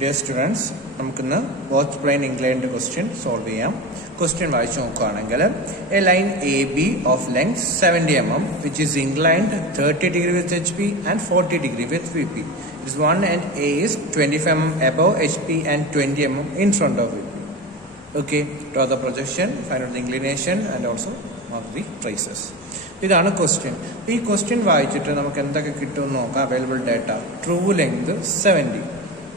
Dear students, നമുക്കിന്ന് both plain inclined question solve ചെയ്യാം. Question വായിച്ചു നോക്കുകയാണെങ്കിൽ a line A B of length 70 mm which is inclined 30 degree with HP and 40 degree with VP. Its one end A is 25 mm above HP and 20 mm in front of VP. Okay, draw the projection, find out the inclination and also mark the traces. ഇതാണ് question. ഈ question വായിച്ചിട്ട് നമുക്ക് എന്തൊക്കെ കിട്ടുമെന്ന് നോക്കാം. Available data true length 70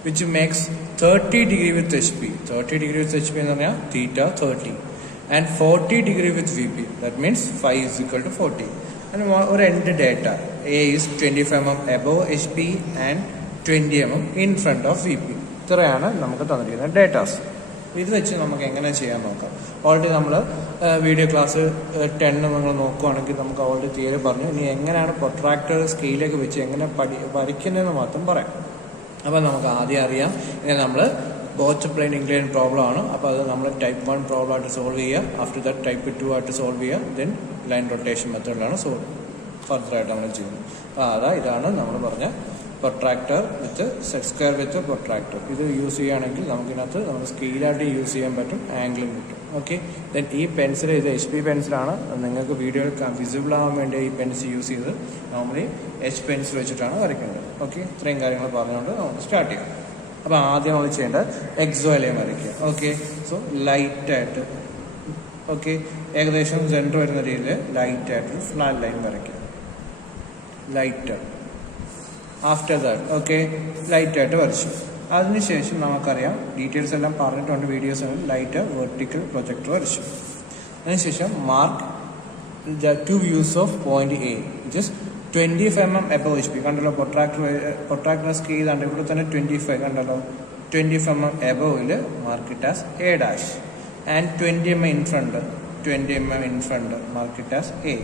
which makes 30 degree with HP. 30 degree with HP എന്ന് പറഞ്ഞാൽ theta 30 and 40 degree with VP. That means phi is equal to 40. And ഒരു end data A is 25 mm above HP and 20 mm in front of VP. ഇത്രയാണ് നമുക്ക് തന്നിരിക്കുന്ന datas. ഇത് വെച്ച് നമുക്ക് എങ്ങനെ ചെയ്യാൻ നോക്കാം. ഓൾറെഡി നമ്മൾ വീഡിയോ ക്ലാസ് 10 നിങ്ങൾ നോക്കുകയാണെങ്കിൽ നമുക്ക് ഓൾറെഡി തിയറി പറഞ്ഞു. ഇനി എങ്ങനെയാണ് പ്രൊട്രാക്ടർ സ്കെയിലേക്ക് വെച്ച് എങ്ങനെ വരയ്ക്കുന്നതെന്ന് മാത്രം പറയാം. അപ്പോൾ നമുക്ക് ആദ്യം അറിയാം ഇങ്ങനെ നമ്മൾ ബോത്ത് പ്ലെയിൻ ഇൻക്ലൈൻഡ് പ്രോബ്ലം ആണ്. അപ്പോൾ അത് നമ്മൾ ടൈപ്പ് 1 പ്രോബ്ലം ആയിട്ട് സോൾവ് ചെയ്യുക. ആഫ്റ്റർ ദാറ്റ് ടൈപ്പ് 2 ആയിട്ട് സോൾവ് ചെയ്യുക. ദെൻ ലൈൻ റൊട്ടേഷൻ മെത്തേഡിലാണ് ഫർദറായിട്ട് നമ്മൾ ചെയ്യുന്നത്. അപ്പോൾ ഇതാണ് നമ്മൾ പറഞ്ഞ protractor with set square with protractor. ഇത് യൂസ് ചെയ്യുകയാണെങ്കിൽ നമുക്കിതിനകത്ത് നമ്മൾ സ്കെയിലായിട്ട് യൂസ് ചെയ്യാൻ പറ്റും, ആംഗിളും കിട്ടും. ഓക്കെ, ദെൻ ഈ പെൻസിൽ ഇത് HP പെൻസിലാണ്. നിങ്ങൾക്ക് വീഡിയോയിൽ വിസിബിൾ ആവാൻ വേണ്ടി ഈ പെൻസിൽ യൂസ് ചെയ്ത് നോർമലി H പെൻസിൽ വെച്ചിട്ടാണ് വരയ്ക്കേണ്ടത്. ഓക്കെ, ഇത്രയും കാര്യങ്ങൾ പറഞ്ഞുകൊണ്ട് നമുക്ക് സ്റ്റാർട്ട് ചെയ്യാം. അപ്പോൾ ആദ്യം നമ്മൾ ചെയ്യേണ്ടത് എക്സോ ലൈൻ വരയ്ക്കുക. ഓക്കെ, സോ ലൈറ്റായിട്ട് ഓക്കെ ഏകദേശം സെൻറ്റർ വരുന്ന രീതിയിൽ ലൈറ്റായിട്ട് ഫ്ലാറ്റ് ലൈൻ വരയ്ക്കുക. ലൈറ്റ് ആഫ്റ്റർ ദാറ്റ് ഓക്കെ ലൈറ്റായിട്ട് വരച്ചു. അതിനുശേഷം നമുക്കറിയാം ഡീറ്റെയിൽസ് എല്ലാം പറഞ്ഞിട്ടുണ്ട് വീഡിയോസ്. ലൈറ്റ് വെർട്ടിക്കൽ പ്രൊജക്ടർ വരച്ചു. അതിനുശേഷം mark the 2 views of point A which is 25 mm above HP. കണ്ടല്ലോ പ്രൊട്രാക്ടർ സ്കെയിൽ ആണ് ഇവിടെ തന്നെ 25 കണ്ടല്ലോ. 25 mm above mark it as A dash and 20 mm in front mark it as A.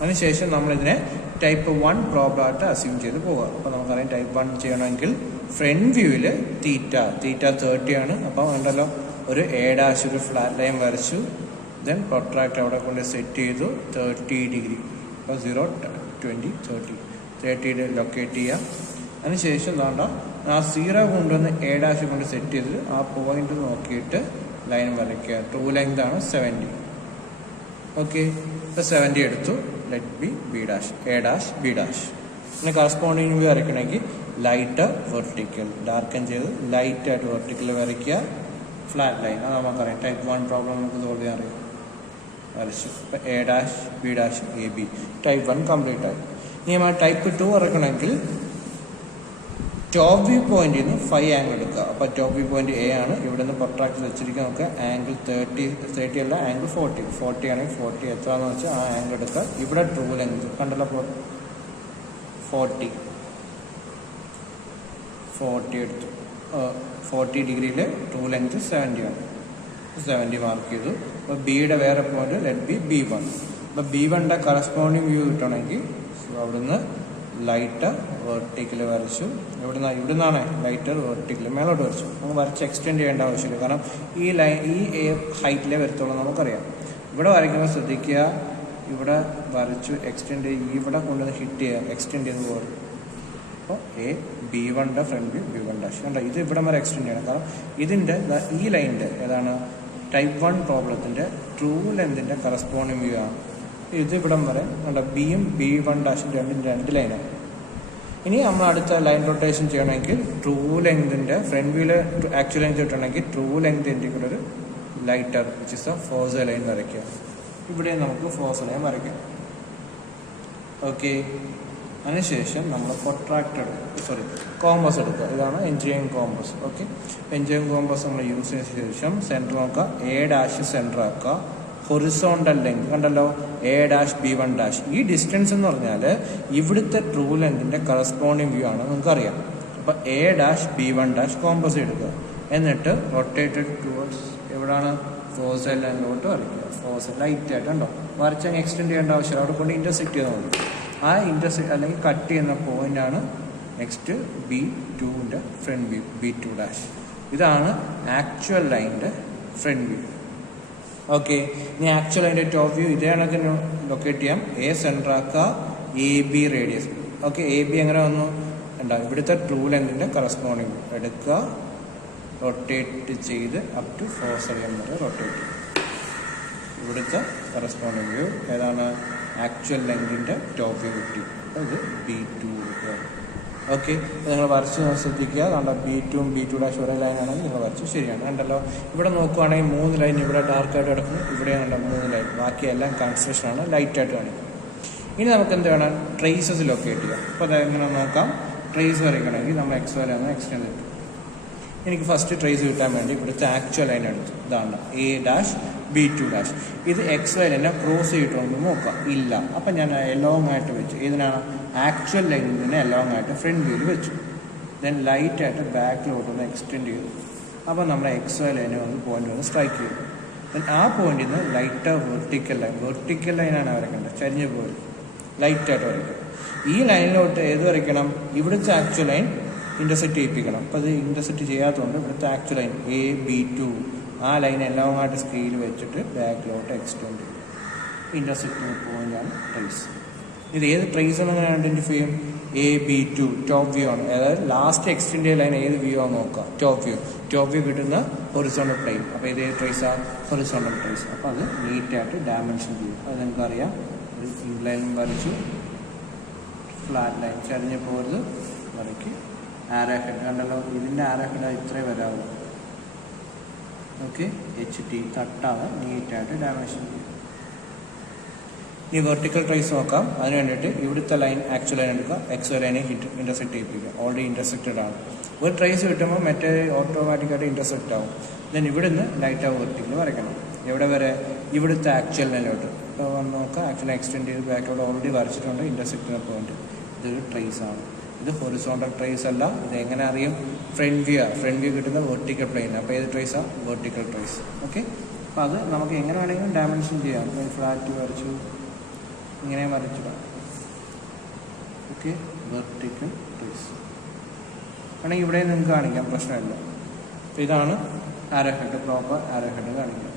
അതിനുശേഷം നമ്മളിതിനെ type 1 problem ആയിട്ട് അസ്യൂം ചെയ്ത് പോവുക. അപ്പോൾ നമുക്കറിയാം ടൈപ്പ് 1 ചെയ്യണമെങ്കിൽ ഫ്രണ്ട് വ്യൂവിൽ തീറ്റ 30 ആണ്. അപ്പോൾ ഉണ്ടല്ലോ ഒരു A dash ഒരു ഫ്ലാറ്റ് ലൈൻ വരച്ചു. ദെൻ പ്രൊട്രാക്ട് അവിടെ കൊണ്ട് സെറ്റ് ചെയ്തു 30 ഡിഗ്രി. അപ്പോൾ 0, 20, 30 ലൊക്കേറ്റ് ചെയ്യുക. അതിനുശേഷം വേണ്ട ആ 0 കൊണ്ടുവന്ന് A dash കൊണ്ട് സെറ്റ് ചെയ്ത് ആ പോയിന്റ് നോക്കിയിട്ട് ലൈൻ വരയ്ക്കുക. ട്രൂ ലെങ്ത് ആണ് 70. ഓക്കെ, ഇപ്പോൾ 70 എടുത്തു. Let B B dash, A dash, B dash. പിന്നെ കറസ്പോണ്ടിങ് വ്യൂ വരയ്ക്കണമെങ്കിൽ ലൈറ്റ് വെർട്ടിക്കൽ ഡാർക്കൻ ചെയ്ത് ലൈറ്റായിട്ട് വെർട്ടിക്കൽ വരയ്ക്കുക. ഫ്ലാറ്റ് ലൈൻ അത് നമുക്കറിയാം. ടൈപ്പ് 1 പ്രോബ്ലം നമുക്ക് സോൾവ് ചെയ്യാൻ അറിയാം. വരച്ചു. ഇപ്പം A dash, B dash, AB. Type 1 complete ആയി. ഇനി നമ്മൾ ടൈപ്പ് 2 വരയ്ക്കണമെങ്കിൽ ടോപ്പ് വ്യൂ പോയിന്റിൽ നിന്ന് 5 ആംഗിൾ എടുക്കുക. അപ്പോൾ ടോപ്പ് വ്യൂ പോയിന്റ് A ആണ്. ഇവിടെ നിന്ന് പ്രൊട്രാക്ട് വെച്ചിരിക്കുക. നമുക്ക് ആംഗിൾ 30 അല്ല ആംഗിൾ 40 ആണെങ്കിൽ 40 എത്രയാണെന്ന് വെച്ചാൽ ആ ആംഗിൾ എടുക്കുക. ഇവിടെ ട്രൂ ലെങ്ത് കണ്ടല്ലോ 40 എടുത്തു. 40 ഡിഗ്രിയിൽ ട്രൂ ലെങ്ത് 70 ആണ്. 70 മാർക്ക് ചെയ്തു. അപ്പോൾ ബിയുടെ വേറെ പോയിന്റ് ലെറ്റ് ബി B1. അപ്പോൾ B1ന്റെ കറസ്പോണ്ടിങ് വ്യൂ കിട്ടണമെങ്കിൽ അവിടുന്ന് ലൈറ്റ് വെർട്ടിക്കൽ വരച്ചു. ഇവിടുന്നാണ് ലൈറ്റ് വെർട്ടിക്കൽ മേലോട്ട് വരച്ചു. നമുക്ക് വരച്ച് എക്സ്റ്റെൻഡ് ചെയ്യേണ്ട ആവശ്യമില്ല. കാരണം ഈ ഹൈറ്റിലേ വരത്തുള്ളൂ നമുക്കറിയാം. ഇവിടെ വരയ്ക്കുമ്പോൾ ശ്രദ്ധിക്കുക. ഇവിടെ വരച്ചു എക്സ്റ്റെൻഡ് ഇവിടെ കൊണ്ടുവന്ന് ഹിറ്റ് ചെയ്യുക. എക്സ്റ്റെൻഡ് ചെയ്ത് പോകും. അപ്പോൾ B1ന്റെ ഫ്രണ്ട് വ്യൂ B1 ഡാഷ് കണ്ട ഇത് ഇവിടെ വരെ എക്സ്റ്റെൻഡ് ചെയ്യണം. കാരണം ഇതിൻ്റെ ഈ ലൈനിൻ്റെ ഏതാണ് ടൈപ്പ് 1 പ്രോബ്ലത്തിൻ്റെ ട്രൂ ലെങ്തിൻ്റെ കറസ്പോണ്ടിങ് വ്യൂ ആണ്. ഇത് ഇവിടം വരെ കണ്ട ബിയും B1 ഡാഷും രണ്ട് ലൈനാണ്. ഇനി നമ്മൾ അടുത്ത ലൈൻ റൊട്ടേഷൻ ചെയ്യണമെങ്കിൽ ട്രൂ ലെങ്തിൻ്റെ ഫ്രണ്ട് വ്യൂവിൽ ആക്ച്വൽ ലെങ്ത് കിട്ടണമെങ്കിൽ ട്രൂ ലെങ്തിൻ്റെ കൂടെ ഒരു lighter which is A force line വരയ്ക്കുക. ഇവിടെ നമുക്ക് ഫോഴ്സ് ലൈൻ വരയ്ക്കാം. ഓക്കെ, അതിനുശേഷം നമ്മൾ കോമ്പസ് എടുക്കുക. ഇതാണ് engineering compass. Okay, engineering compass നമ്മൾ യൂസ് ചെയ്ത ശേഷം സെൻറ്റർ നോക്കുക. A dash സെൻറ്റർ ആക്കുക. ഹൊറിസോണ്ടൽ ലെങ്ത് കണ്ടല്ലോ A dash B1 dash. ഈ ഡിസ്റ്റൻസ് എന്ന് പറഞ്ഞാൽ ഇവിടുത്തെ ട്രൂ ലെങ്തിൻ്റെ കറസ്പോണ്ടിങ് വ്യൂ ആണ് നിങ്ങൾക്കറിയാം. അപ്പോൾ A dash B1 dash compass എടുക്കുക. എന്നിട്ട് റൊട്ടേറ്റഡ് ടുവേർഡ്സ് എവിടെയാണ് ഫോഴ്സ് ലൈനിലോട്ട് വരയ്ക്കുക. ഫോഴ്സ് ലൈറ്റ് ആയിട്ടുണ്ടോ വരച്ചങ്ങ് എക്സ്റ്റെൻഡ് ചെയ്യേണ്ട ആവശ്യമില്ല. അവിടെ കൊണ്ട് ഇൻ്റർസെക്റ്റ് ചെയ്താൽ മതി. ആ ഇൻ്റർസെക്റ്റ് അല്ലെങ്കിൽ കട്ട് ചെയ്യുന്ന പോയിൻ്റാണ് നെക്സ്റ്റ് B2ൻ്റെ ഫ്രണ്ട് വ്യൂ B2 dash. ഇതാണ് ആക്ച്വൽ ലൈനിൻ്റെ ഫ്രണ്ട് വ്യൂ. ഓക്കെ, ഇനി ആക്ച്വൽ അതിൻ്റെ ടോപ്പ് വ്യൂ ഇതേ കണക്കിന് ലൊക്കേറ്റ് ചെയ്യാം. A സെൻറ്റർ ആക്കുക. AB radius. ഓക്കെ, AB എങ്ങനെ വന്നു ഉണ്ടാവും. ഇവിടുത്തെ ട്രൂ ലെങ്തിൻ്റെ കറസ്പോണ്ടിങ് എടുക്കുക. റൊട്ടേറ്റ് ചെയ്ത് അപ് ടു 4 mm വരെ റൊട്ടേറ്റ് ചെയ്യും. ഇവിടുത്തെ കറസ്പോണ്ടിങ് വ്യൂ ഏതാണ്? ആക്ച്വൽ ലെങ്തിൻ്റെ ടോപ്പ് വ്യൂ കിട്ടി. അത് B2 കൊടുക്കുക. ഓക്കെ, നിങ്ങൾ വരച്ച് ശ്രദ്ധിക്കുക. അതുകൊണ്ട് B2 B2' ഒരേ ലൈനാണെങ്കിൽ നിങ്ങൾ വരച്ച് ശരിയാണ്. കണ്ടല്ലോ, ഇവിടെ നോക്കുവാണെങ്കിൽ 3 ലൈൻ ഇവിടെ ഡാർക്കായിട്ട് കിടക്കുന്നു, ഇവിടെ കണ്ട 3 ലൈൻ, ബാക്കിയെല്ലാം കൺസ്ട്രക്ഷനാണ് ലൈറ്റായിട്ട് കാണിക്കുന്നത്. ഇനി നമുക്ക് എന്ത് വേണം? ട്രേസസ് ലൊക്കേറ്റ് ചെയ്യാം. അപ്പോൾ അതെങ്ങനെ നോക്കാം? ട്രേസ് വരയ്ക്കണമെങ്കിൽ നമ്മൾ XY ലൈൻ എക്സ്റ്റെൻഡ് ചെയ്തു. എനിക്ക് ഫസ്റ്റ് ട്രേസ് കിട്ടാൻ വേണ്ടി ഇവിടുത്തെ ആക്ച്വൽ ലൈൻ എടുത്തു. ഇതാണ് A', B2'. ഇത് XY ലൈനെ ക്രോസ് ചെയ്തിട്ടുണ്ടെന്ന് നോക്കാം. ഇല്ല. അപ്പം ഞാൻ എലോങ് ആയിട്ട് വെച്ചു. ഇതിനാണ് ആക്ച്വൽ ലൈനിനെ എലോങ് ആയിട്ട് ഫ്രണ്ട് വ്യൂവിൽ വെച്ചു. ദെൻ ലൈറ്റായിട്ട് ബാക്കിലോട്ടൊന്ന് എക്സ്റ്റെൻഡ് ചെയ്തു. അപ്പോൾ നമ്മുടെ XY ലൈനെ ഒന്ന് പോയിന്റ് ഒന്ന് സ്ട്രൈക്ക് ചെയ്തു. ദെൻ ആ പോയിന്റിൽ നിന്ന് ലൈറ്റ് വെർട്ടിക്കൽ ലൈനാണ് വരയ്ക്കേണ്ടത്. ചരിഞ്ഞ് പോയി ലൈറ്റായിട്ട് വരയ്ക്കും. ഈ ലൈനിലോട്ട് ഏത് വരയ്ക്കണം? ഇവിടുത്തെ ആക്ച്വൽ ലൈൻ ഇൻ്റർസെക്റ്റ് ചെയ്യിപ്പിക്കണം. അപ്പോൾ അത് ഇൻ്റർസെക്റ്റ് ചെയ്യാത്തതുകൊണ്ട് ഇവിടുത്തെ ആക്ച്വൽ ലൈൻ A', B', ആ ലൈൻ എല്ലാം ആയിട്ട് സ്കെയിൽ വെച്ചിട്ട് ബാക്കിലോട്ട് എക്സ്റ്റെൻഡ് ചെയ്യും. ഇൻ്റർസെക്റ്റിംഗ് പോയിൻ്റാണ് ട്രേസ്. ഇത് ഏത് ട്രേസ് ആണെന്ന് ഐഡൻറ്റിഫൈ ചെയ്യും? A', B', ടോപ്പ് വ്യൂ ആണ്. അതായത് ലാസ്റ്റ് എക്സ്റ്റെൻഡ് ചെയ്ത ലൈൻ ഏത് വ്യൂ ആണെന്ന് നോക്കാം. ടോപ്പ് വ്യൂ കിട്ടുന്ന ഹൊറിസോണ്ടൽ പ്ലെയിൻ. അപ്പോൾ ഇത് ഏത് ട്രേസാണ്? Horizontal trace. അപ്പോൾ അത് നീറ്റായിട്ട് ഡയമെൻഷൻ ചെയ്യും. അത് നിങ്ങൾക്കറിയാം. ഒരു ലൈൻ വരച്ചു, ഫ്ലാറ്റ് ലൈൻ ചരിഞ്ഞ് പോകരുത്, വരയ്ക്ക്. ആരോ ഹെഡ് കണ്ടല്ലോ, ഇതിൻ്റെ ആരോ ഹെഡ് ഇത്രേ വരാവും. ഓക്കെ, HT തട്ടാതെ നീറ്റായിട്ട് ഡയമെൻഷൻ ചെയ്യും. ഈ വെർട്ടിക്കൽ ട്രേസ് നോക്കാം. അതിന് വേണ്ടിയിട്ട് ഇവിടുത്തെ ലൈൻ ആക്ച്വൽ ലൈൻ എടുക്കുക, XY ലൈനെ ഇൻ്റർസെക്റ്റ് ചെയ്യിപ്പിക്കുക. ഓൾറെഡി ഇൻ്റർസെക്റ്റഡ് ആണ്. ഒരു ട്രേസ് കിട്ടുമ്പോൾ മറ്റേ ഓട്ടോമാറ്റിക്കായിട്ട് ഇൻ്റർസെക്റ്റ് ആവും. ദെൻ ഇവിടെ നിന്ന് ലൈറ്റ് വെർട്ടിക്കൽ വരയ്ക്കണം. എവിടെ വരെ? ഇവിടുത്തെ ആക്ച്വൽ ലൈനിലോട്ട്. ഇപ്പോൾ നോക്കാം, ആക്ച്വൽ എക്സ്റ്റെൻഡ് ചെയ്ത് ബാക്കിലോട്ട് ഓൾറെഡി വരച്ചിട്ടുണ്ട് ഇൻ്റർസെക്റ്റിന് പോയിന്റ്. ഇതൊരു ട്രേസ് ആണ്. ഇത് ഹൊറിസോണ്ടൽ ട്രേസ് അല്ല. ഇത് എങ്ങനെ അറിയും? ഫ്രണ്ട് വ്യൂ കിട്ടുന്ന വെർട്ടിക്കൽ പ്ലെയിൻ. അപ്പോൾ ഏത് ട്രേസാണ്? Vertical trace. ഓക്കെ, അപ്പോൾ അത് നമുക്ക് എങ്ങനെ വേണമെങ്കിലും ഡയമെൻഷൻ ചെയ്യാം. ഫ്ലാറ്റ് വരച്ചു, ഇങ്ങനെ വരച്ചിടാം. ഓക്കെ, വെർട്ടിക്കൽ ട്രേസ് ആണെങ്കിൽ ഇവിടെ നിങ്ങൾക്ക് കാണിക്കാം, പ്രശ്നമില്ല. അപ്പോൾ ഇതാണ് ആരോ ഹെഡ്, പ്രോപ്പർ ആരോ ഹെഡ് കാണിക്കുക.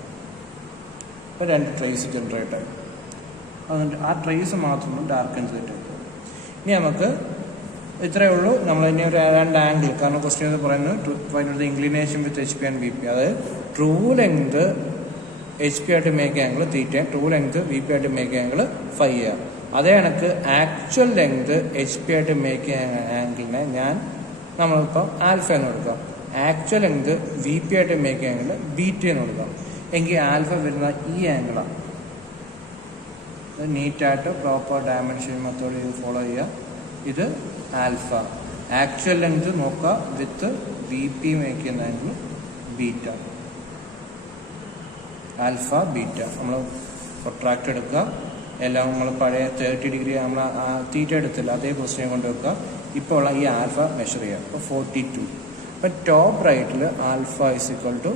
അപ്പോൾ 2 ട്രേസ് ജനറേറ്റ് ആയി. അതുകൊണ്ട് ആ ട്രേസ് മാത്രം ഡാർക്കൻ ചെയ്തിട്ട്. ഇനി നമുക്ക് ഇത്രയേ ഉള്ളൂ. നമ്മൾ ഇനി ഒരു 2 ആംഗിൾ, കാരണം ക്വസ്റ്റ്യൻ പറയുന്നത് inclination with HP and BP. അതായത് ട്രൂ ലെങ്ത് HP ആയിട്ട് make angle theta, true length VP ആയിട്ട് മേക്ക് ആംഗിൾ φ. അതേ കണക്ക് ആക്ച്വൽ ലെങ്ത് HP ആയിട്ട് മേക്ക് ആംഗിളിനെ നമ്മളിപ്പോൾ ആൽഫ എന്ന് കൊടുക്കാം. ആക്ച്വൽ ലെങ്ത് VP ആയിട്ട് മേക്ക് ആംഗിൾ ബീറ്റ എന്ന് കൊടുക്കാം. എങ്കിൽ ആൽഫ വരുന്ന ഈ ആംഗിളാണ്. നീറ്റായിട്ട് പ്രോപ്പർ ഡയമെൻഷൻ മെത്തേഡ് ഇത് ഫോളോ ചെയ്യുക. ഇത് ആൽഫ. ആക്ച്വൽ ലെങ്ത് നോക്കുക വിത്ത് VP മേക്ക് ചെയ്യുന്ന ആംഗിൾ ബീറ്റ. ആൽഫ ബീറ്റ നമ്മൾ പ്രൊട്രാക്ട് എടുക്കുക. എല്ലാം നമ്മൾ പഴയ 30 ഡിഗ്രി നമ്മൾ തീറ്റ എടുത്തില്ല, അതേ പൊസിഷനെ കൊണ്ട് വെക്കുക. ഇപ്പോൾ ഉള്ള ഈ ആൽഫ മെഷർ ചെയ്യുക. അപ്പോൾ 42. അപ്പം ടോപ്പ് റൈറ്റിൽ ആൽഫ =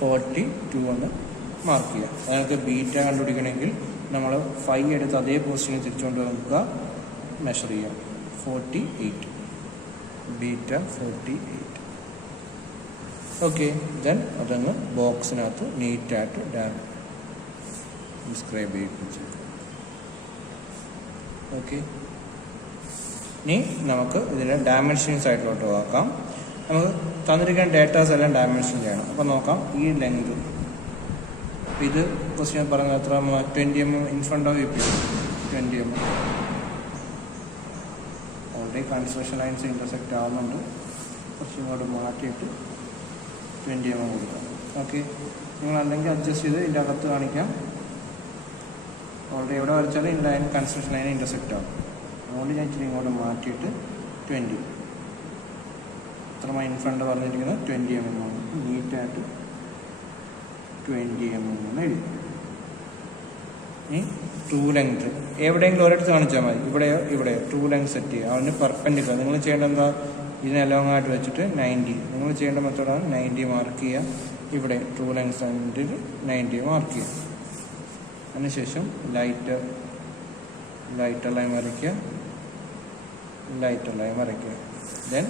42 എന്ന് മാർക്ക് ചെയ്യുക. അതിനകത്ത് ബീറ്റ കണ്ടുപിടിക്കണമെങ്കിൽ നമ്മൾ 5 എടുത്ത് അതേ പൊസിഷനിൽ തിരിച്ചുകൊണ്ട് വെക്കുക, മെഷർ ചെയ്യുക. 48, ബീറ്റ 48. ഓക്കെ, ദെൻ അതങ്ങ് ബോക്സിനകത്ത് നീറ്റായിട്ട് ഡിസ്ക്രൈബ് ചെയ്യിപ്പിച്ചു. ഓക്കെ, ഇനി നമുക്ക് ഇതിൻ്റെ ഡയമെൻഷൻ സൈഡിലോട്ട് നോക്കാം. നമുക്ക് തന്നിരിക്കുന്ന ഡേറ്റാസ് എല്ലാം ഡയമെൻഷൻ ചെയ്യണം. അപ്പോൾ നോക്കാം, ഈ ലെങ്ത് ഇത് ക്വസ്റ്റ്യൻ പറഞ്ഞ എത്ര? 20 mm in front of VP. 20 mm. Already construction lines intersect ആവുന്നുണ്ട്. കുറച്ചും കൂടെ മാറ്റിയിട്ട് 20 mm കൊടുക്കാം. ഓക്കെ, നിങ്ങൾ അല്ലെങ്കിൽ അഡ്ജസ്റ്റ് ചെയ്ത് ഇതിൻ്റെ അകത്ത് കാണിക്കാം. ഓൾറെഡി എവിടെ വരച്ചാലും ഈ ലൈൻ കൺസ്ട്രക്ഷൻ ലൈൻ ഇൻ്റർസെക്റ്റ് ആവും. അതുകൊണ്ട് ഞാൻ ഇച്ചിരി ഇങ്ങോട്ട് മാറ്റിയിട്ട് 20 ഇത്രമായി ഇൻ ഫ്രണ്ട് പറഞ്ഞിരിക്കുന്നത് 20 mm ആണ്. നീറ്റായിട്ട് 20 mm എന്ന് എഴുതി. ഇനി ട്രൂ ലെങ്ത് എവിടെയെങ്കിലും ഒരിടത്ത് കാണിച്ചാൽ മതി. ഇവിടെയോ ട്രൂ ലെങ്ത് സെറ്റ് ചെയ്യുക. അതിന് പെർപെൻഡിക്കുലർ നിങ്ങൾ ചെയ്യേണ്ട എന്താ? ഇതിനെല്ലാം ആയിട്ട് വെച്ചിട്ട് 90. നിങ്ങൾ ചെയ്യേണ്ട മെത്തേഡാണ് 90 മാർക്ക് ചെയ്യുക. ഇവിടെ ട്രൂ ലെങ്ത് 90 മാർക്ക് ചെയ്യുക. അതിനുശേഷം ലൈറ്റർ ലൈൻ വരയ്ക്കുക. ദെൻ